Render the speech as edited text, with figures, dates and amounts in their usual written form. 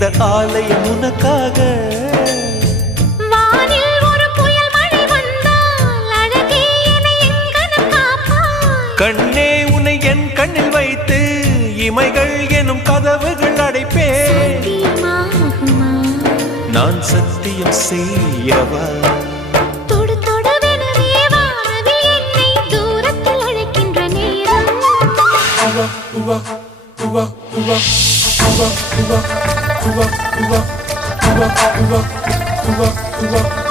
இந்த ஆலயம் உனக்காக. வானில் ஒரு புயல் மழை வந்தால் அழகே என்னை எங்கனம் காப்பாய். கண்ணே உன்னை என் கண்ணில் வைத்து இமைகள் எனும் கதவுகள் அடைப்பேன். சத்தியமாகுமா? நான் சத்தியம் செய்யவா? தொடு தொடுவெனவே வானவில் என்னை தூரத்தில் அழைக்கின்ற நேரம். Uva, uva, uva, uva, uva, uva, uva, uva, uva.